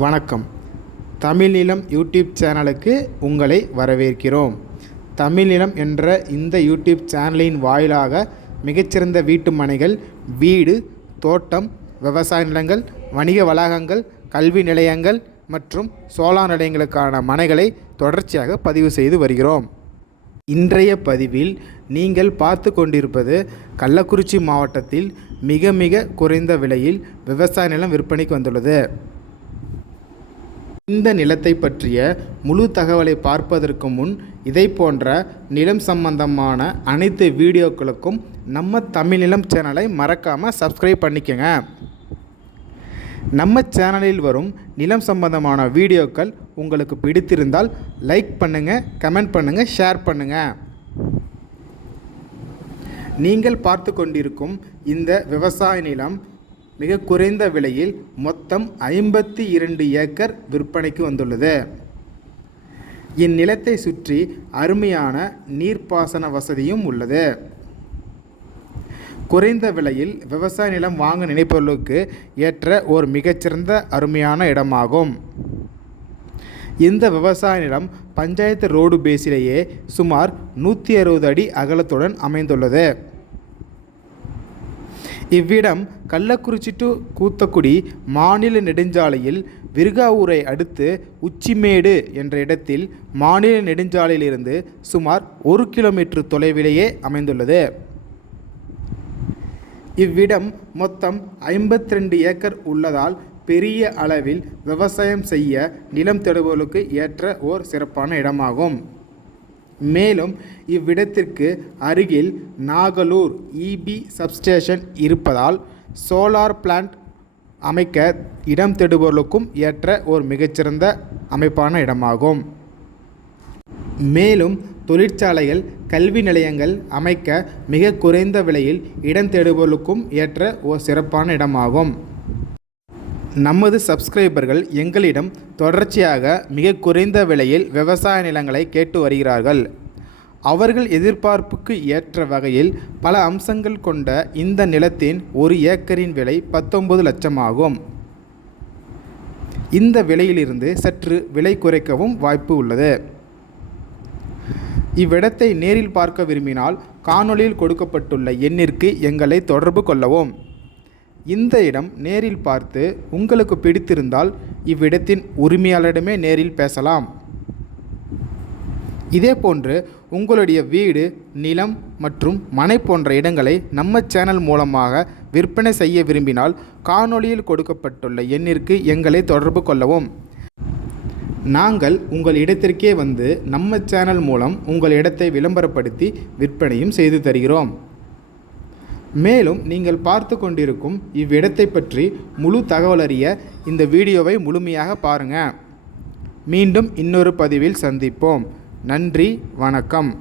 வணக்கம். தமிழ்நிலம் யூடியூப் சேனலுக்கு உங்களை வரவேற்கிறோம். தமிழ்நிலம் என்ற இந்த யூடியூப் சேனலின் வாயிலாக மிகச்சிறந்த வீட்டு மனைகள், வீடு, தோட்டம், விவசாய நிலங்கள், வணிக வளாகங்கள், கல்வி நிலையங்கள் மற்றும் சோலார் நிலையங்களுக்கான மனைகளை தொடர்ச்சியாக பதிவு செய்து வருகிறோம். இன்றைய பதிவில் நீங்கள் பார்த்து கொண்டிருப்பது கள்ளக்குறிச்சி மாவட்டத்தில் மிக மிக குறைந்த விலையில் விவசாய நிலம் விற்பனைக்கு வந்துள்ளது. இந்த நிலத்தை பற்றிய முழு தகவலை பார்ப்பதற்கு முன் இதை போன்ற நிலம் சம்பந்தமான அனைத்து வீடியோக்களுக்கும் நம்ம தமிழ் நிலம் சேனலை மறக்காமல் சப்ஸ்கிரைப் பண்ணிக்கங்க. நம்ம சேனலில் வரும் நிலம் சம்பந்தமான வீடியோக்கள் உங்களுக்கு பிடித்திருந்தால் லைக் பண்ணுங்கள், கமெண்ட் பண்ணுங்கள், ஷேர் பண்ணுங்கள். நீங்கள் பார்த்து கொண்டிருக்கும் இந்த விவசாய நிலம் மிக குறைந்த விலையில் மொத்தம் 52 ஏக்கர் விற்பனைக்கு வந்துள்ளது. இந்நிலத்தை சுற்றி அருமையான நீர்ப்பாசன வசதியும் உள்ளது. குறைந்த விலையில் விவசாய நிலம் வாங்க நினைப்பவர்களுக்கு ஏற்ற ஒரு மிகச்சிறந்த அருமையான இடமாகும். இந்த விவசாய நிலம் பஞ்சாயத்து ரோடு பேஸிலேயே சுமார் 160 அடி அகலத்துடன் அமைந்துள்ளது. இவ்விடம் கள்ளக்குறிச்சி டு கூத்தக்குடி மாநில நெடுஞ்சாலையில் விருகாவூரை அடுத்து உச்சிமேடு என்ற இடத்தில் மாநில நெடுஞ்சாலையிலிருந்து சுமார் 1 கிலோமீட்டர் தொலைவிலேயே அமைந்துள்ளது. இவ்விடம் மொத்தம் 52 ஏக்கர் உள்ளதால் பெரிய அளவில் விவசாயம் செய்ய நிலம் தேடுபவர்களுக்கு ஏற்ற ஓர் சிறப்பான இடமாகும். மேலும் இவ்விடத்திற்கு அருகில் நாகலூர் இபி சப்ஸ்டேஷன் இருப்பதால் சோலார் பிளான்ட் அமைக்க இடம் தேடுபவர்களுக்கும் ஏற்ற ஒரு மிகச்சிறந்த அமைப்பான இடமாகும். மேலும் தொழிற்சாலைகள், கல்வி நிலையங்கள் அமைக்க மிக குறைந்த விலையில் இடம் தேடுபவர்களுக்கும் ஏற்ற ஒரு சிறப்பான இடமாகும். நமது சப்ஸ்கிரைபர்கள் எங்களிடம் தொடர்ச்சியாக மிக குறைந்த விலையில் விவசாய நிலங்களை கேட்டு வருகிறார்கள். அவர்கள் எதிர்பார்ப்புக்கு ஏற்ற வகையில் பல அம்சங்கள் கொண்ட இந்த நிலத்தின் ஒரு ஏக்கரின் விலை 19 லட்சம் ஆகும். இந்த விலையிலிருந்து சற்று விலை குறைக்கவும் வாய்ப்பு உள்ளது. இவ்விடத்தை நேரில் பார்க்க விரும்பினால் காணொளியில் கொடுக்கப்பட்டுள்ள எண்ணிற்கு எங்களை தொடர்பு கொள்ளவும். இந்த இடம் நேரில் பார்த்து உங்களுக்கு பிடித்திருந்தால் இவ்விடத்தின் உரிமையாளரிடமே நேரில் பேசலாம். இதேபோன்று உங்களுடைய வீடு, நிலம் மற்றும் மனை போன்ற இடங்களை நம்ம சேனல் மூலமாக விற்பனை செய்ய விரும்பினால் காணொளியில் கொடுக்கப்பட்டுள்ள எண்ணிற்கு எங்களை தொடர்பு கொள்ளவும். நாங்கள் உங்கள் இடத்திற்கே வந்து நம்ம சேனல் மூலம் உங்கள் இடத்தை விளம்பரப்படுத்தி விற்பனையும் செய்து தருகிறோம். மேலும் நீங்கள் பார்த்து கொண்டிருக்கும் இவ்விடத்தை பற்றி முழு தகவல் அறிய இந்த வீடியோவை முழுமையாக பாருங்கள். மீண்டும் இன்னொரு பதிவில் சந்திப்போம். நன்றி, வணக்கம்.